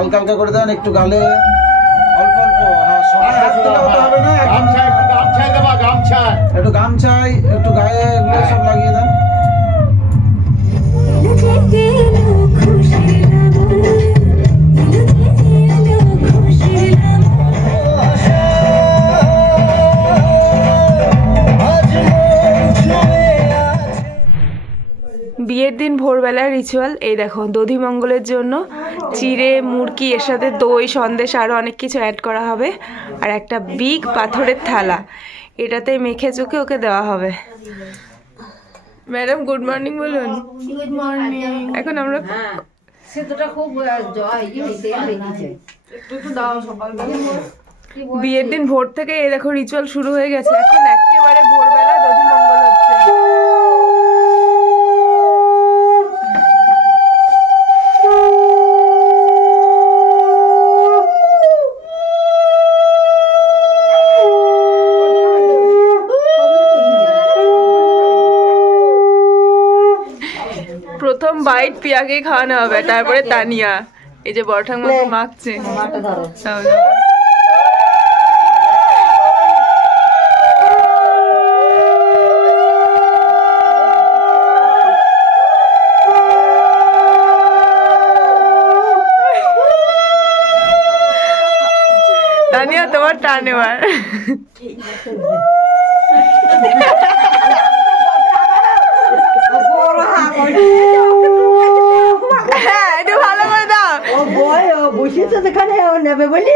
হালকা হালকা করে দেন, একটু গালে অল্প অল্প। হ্যাঁ, সবাই হাত দিলে হতে হবে না, একটু গামছায় একটু গায়ে এগুলো সব লাগিয়ে দেন। বিয়ের দিন ভোরবেলার রিচুয়াল এই দেখো, দধিমঙ্গলের জন্য চিড়ে মুরকি এর সাথে দই সন্দেশ আরও অনেক কিছু অ্যাড করা হবে, আর একটা বিগ পাথরের থালা, এটাতে মেখে চুকে ওকে দেওয়া হবে। ম্যাডাম গুড মর্নিং বলুন। Good morning. এখন আমরা সেটা খুব জয় একটু দাও সকালবেলা। বিয়ের দিন ভোর থেকে এই দেখো রিচুয়াল শুরু হয়ে গেছে, এখন একেবারে ভোরবেলা দধিমঙ্গল হচ্ছে। প্রথম বাইট পিয়াকে খাওয়ানো হবে, তারপরে তানিয়া। এই যে বড় ঠাকুমা মাখছে। তানিয়া তোমার টান এবার। হ্যাঁ, একটু ভালো করে দাও। বসেছে সেখানে নেবে বলি।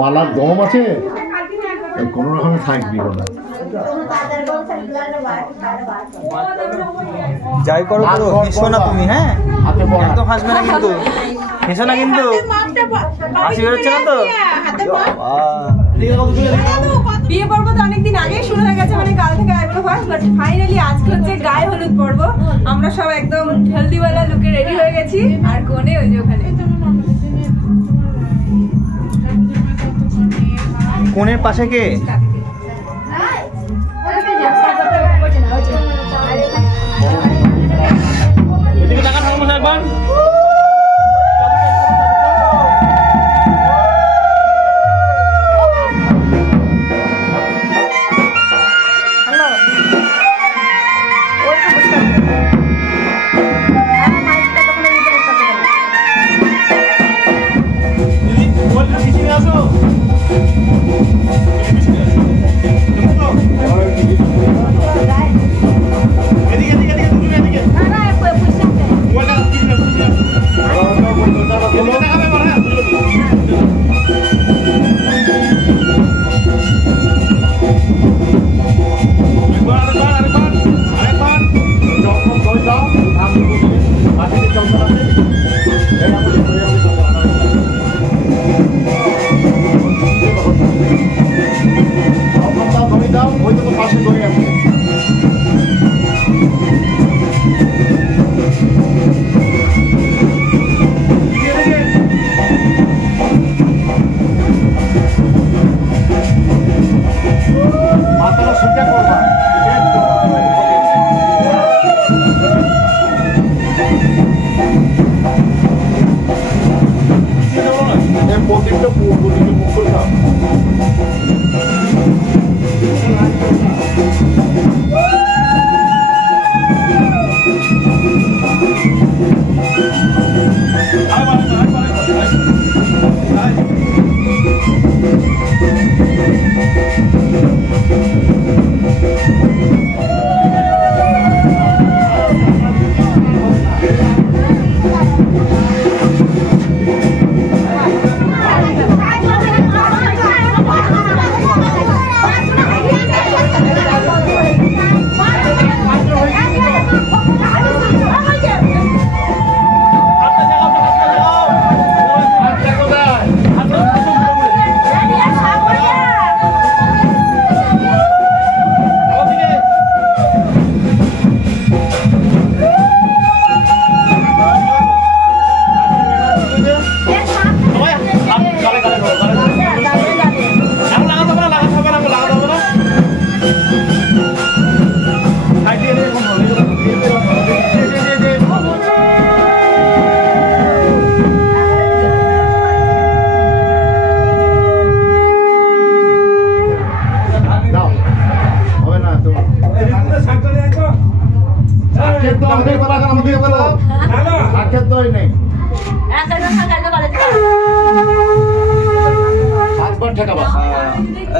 মালার দম আছে, কোনো রকমের থাকবি না। যাই করো করো, হেসো না তুমি। হ্যাঁ, একদম হাসবে না কিন্তু, হেসো না কিন্তু, হাসি বেরোচ্ছে না তো। বিয়ে পর্ব তো অনেকদিন আগেই শুরু হয়ে গেছে, মানে কাল থেকে আইব্রো ওয়াশ, বাট ফাইনালি আজকে হচ্ছে গায়ে হলুদ পর্ব। আমরা সব একদম হেলদিওয়ালা লুকে রেডি হয়ে গেছি, আর কোণে ওই যে ওখানে কোণের পাশে কে? এদিকে টাকা থাকবো একবার। আসো শিখে করবা প্রত্যেকটা মুখ করতাম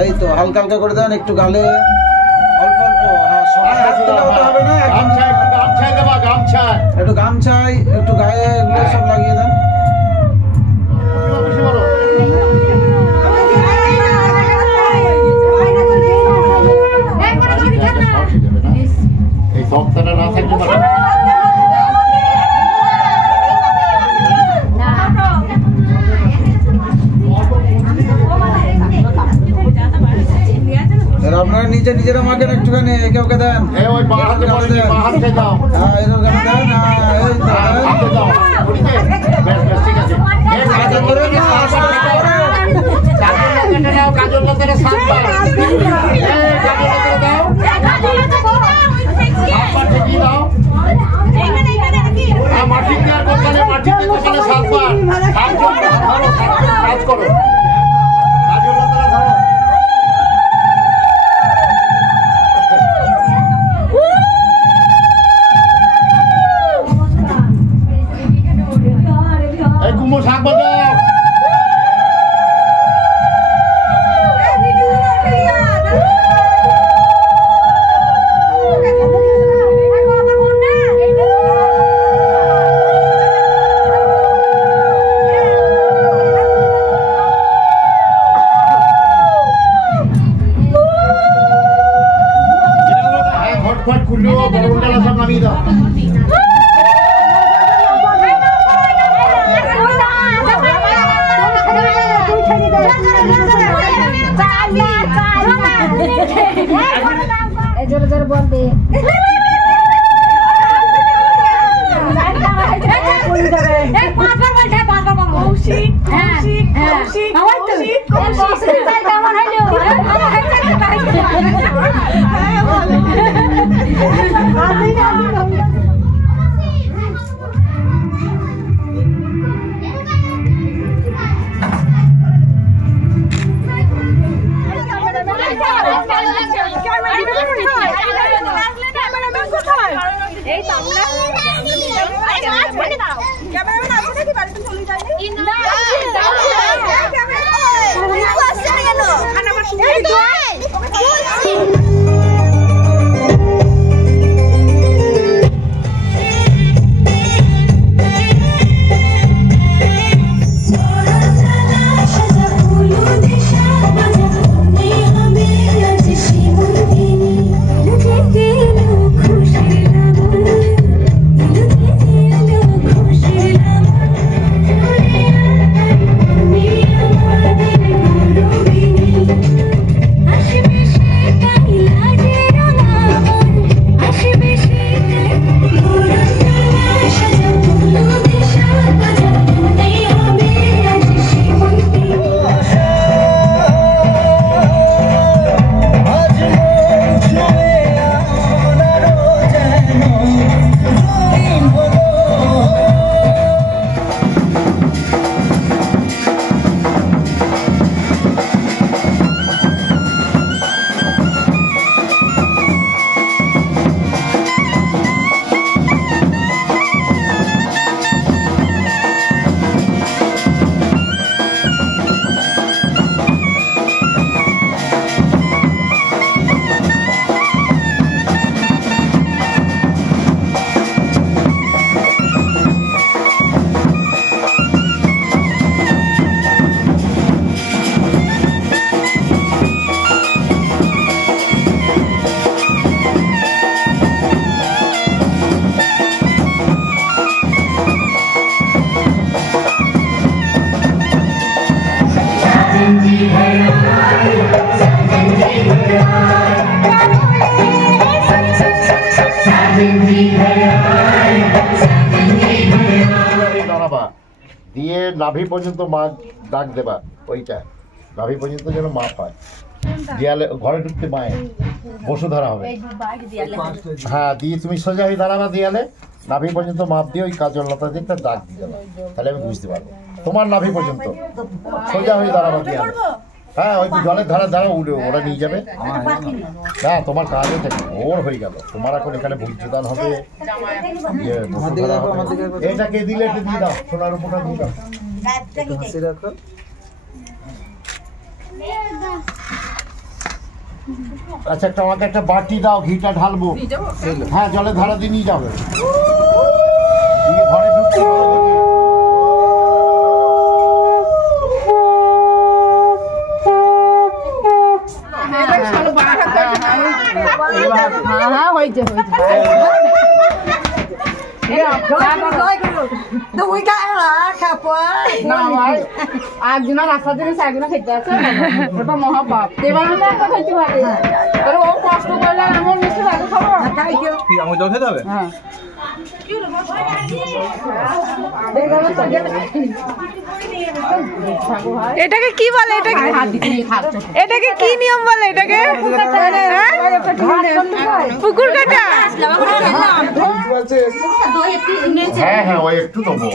এই তো হালকা হালকা করে দেন একটু গালে অল্প অল্প। হ্যাঁ সবাই হাত তোলা হবে না, একটু গামছাই একটু গায়ে এগুলো সব লাগিয়ে দেন। এই সপ্তাহটা না থাকলে আপনারা নিজেরা মাখেন একটুখানি, একে ওকে দেন। ওই বা হাতে দাও। হ্যাঁ এরকম দেন। ঠিক আছে কাজল লতারে সাতবার দাও, মাটিতে আর কপালে সাতবার কাজ করো। কাজল লতারে ধরো। এই কুমড়ো শাক বাজাও। ঘটফট খুললো বড় সব নামিয়ে দাও। জোরে জোরে বল দে। দাঁড়াবা, দিয়ে নাভি পর্যন্ত মা ডাক দেবা, ওইটা নাভি পর্যন্ত যেন মাপ হয়। দেয়ালে ঘরে ঢুকতে মায়ের বসুধারা হবে। হ্যাঁ, দিয়ে তুমি সোজা হয়ে দাঁড়াবা দেয়ালে, নাভি পর্যন্ত মাপ দিয়ে ওই কাজল লতা দিয়ে একটা দাগ দিয়ে দেবা, তাহলে আমি বুঝতে পারবো। তোমার নাভি পর্যন্ত সোজা হয়ে দাঁড়াবা দেয়ালে। হ্যাঁ, ওই জলের ধারে দাঁড়া, উঠে ওরা নিয়ে যাবে। হ্যাঁ, তোমার কাজ হচ্ছে ওর হয়ে গেল। তোমার এখন এখানে ভূতদান হবে, এটাকে দিলে এটা দিয়ে দাও, সোনার উপরটা দিয়ে দাও। আচ্ছা, একটা আমাকে একটা বাটি দাও, ঘিটা ঢালবো। হ্যাঁ, জলের ধারা দিয়ে নিয়ে যাবে। ঘরে ঢুকতে একজনা রাস্তা থেকে একজনা খেতে আছে, ওটা মহাপাপ। এবার একটা খাইতে পারে, ও কষ্ট করলে আমার মিষ্টি লাগে খাবো। আমার জল খেতে হবে। হ্যাঁ, এটাকে কি বলে? এটাকে কি নিয়ম বলে? এটাকে পুকুর কাটা। হ্যাঁ হ্যাঁ, ওই একটু দেবো।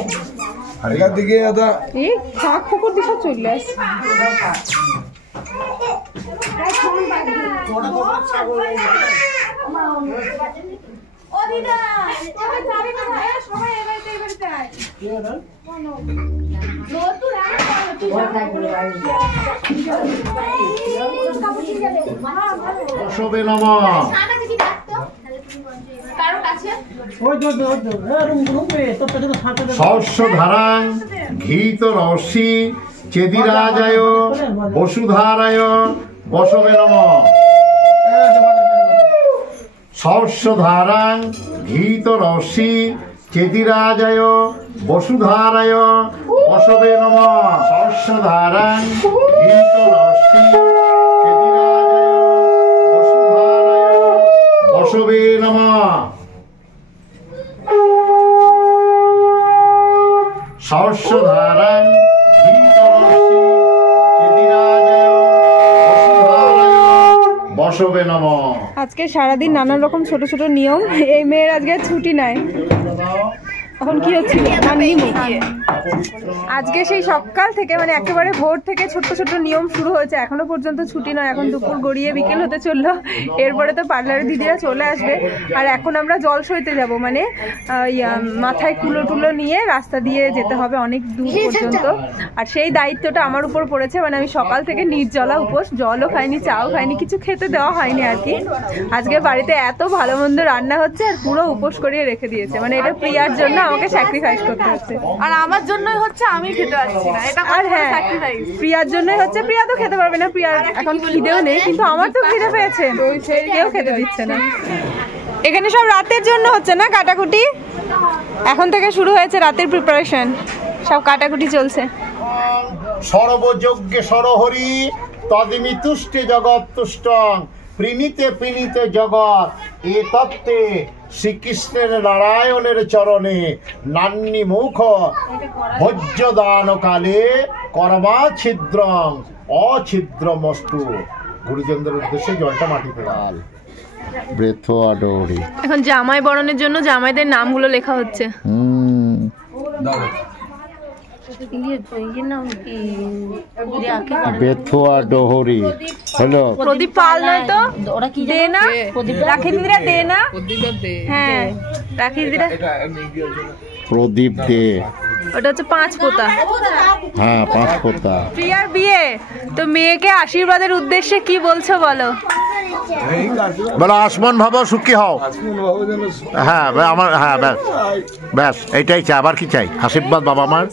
দিকে শাক পুকুর দিশা চলে আসে। সহস্র ধারাং ঘিত রসি চেদিরাজায় বসুধারায় বসবে নমঃ। সহস্র ধারাং ঘিত রসি চেদিরাজায় বসুধারায় বসবে নমঃ। সহস্র ধারাং ঘিত রসি চেদিরাজায় বসুধারায় বসবে নমঃ। সহস্র ধারাং ঘিত রসি চেদিরাজায় বসুধারায় বসবে নমঃ। আজকে সারাদিন নানান রকম ছোট ছোট নিয়ম। এই মেয়ের আজকে ছুটি নাই। এখন কি হচ্ছে? আজকে সেই সকাল থেকে মানে একেবারে ভোর থেকে ছোট্ট ছোট্ট নিয়ম শুরু হয়েছে, এখনো পর্যন্ত ছুটি নয়। এখন দুপুর গড়িয়ে বিকেল হতে চললো, এরপরে তো পার্লারের দিদিরা চলে আসবে। আর এখন আমরা জল সইতে যাব, মানে মাথায় কুলো টুলো নিয়ে রাস্তা দিয়ে যেতে হবে অনেক দূর পর্যন্ত। আর সেই দায়িত্বটা আমার উপর পড়েছে, মানে আমি সকাল থেকে নির্জলা উপোস, জলও খাইনি, চাও খাইনি, কিছু খেতে দেওয়া হয়নি আর কি। আজকে বাড়িতে এত ভালো মন্দ রান্না হচ্ছে আর পুরো উপোস করিয়ে রেখে দিয়েছে, মানে এটা প্রিয়ার জন্য আমাকে স্যাক্রিফাইস করতে হচ্ছে। আর আমার জন্যই হচ্ছে আমি খেতে পারছি না, এটা আর হ্যাঁ, প্রিয়ার জন্যই হচ্ছে। প্রিয়া তো খেতে পারবে না, প্রিয়ার এখন খিদেও নেই, কিন্তু আমার তো খিদে পেয়েছে, কেউ খেতে দিচ্ছে না। এখানে সব রাতের জন্য হচ্ছে না কাটাকুটি, এখন থেকে শুরু হয়েছে রাতের প্রিপারেশন, সব কাটাকুটি চলছে। সর্বযজ্ঞে সরহরি তদিমি তুষ্টে জগৎ তুষ্টং প্রীণীতে প্রীণীতে জগৎ। এ তত্ত্বে শ্রীকৃষ্ণের নারায়ণের চরণে নান্নি মুখ ভোজ্যদান কালে কর্মা ছিদ্রং অছিদ্রমস্তু। গুরুজনদের উদ্দেশ্যে জলটা মাটিতে ডাল। ব্রেথ আডোরি। এখন জামাই বরণের জন্য জামাইদের নামগুলো লেখা হচ্ছে। বেথুয়া ডোহরি হলো প্রদীপ পাল নয় তো? দে না রাখি দিদিরা, দে না? হ্যাঁ, রাখি দিদিরা। প্রদীপ দে, ওটা হচ্ছে 5 পোতা। হ্যাঁ 5 পোতা। প্রিয়ার বিয়ে তো, মেয়েকে আশীর্বাদের উদ্দেশ্যে কি বলছো বলো? বলো আসমান ভাবো সুখী হও। হ্যাঁ আমার, হ্যাঁ ব্যাস ব্যাস এইটাই চাই, আবার কি চাই? আশীর্বাদ বাবা মার।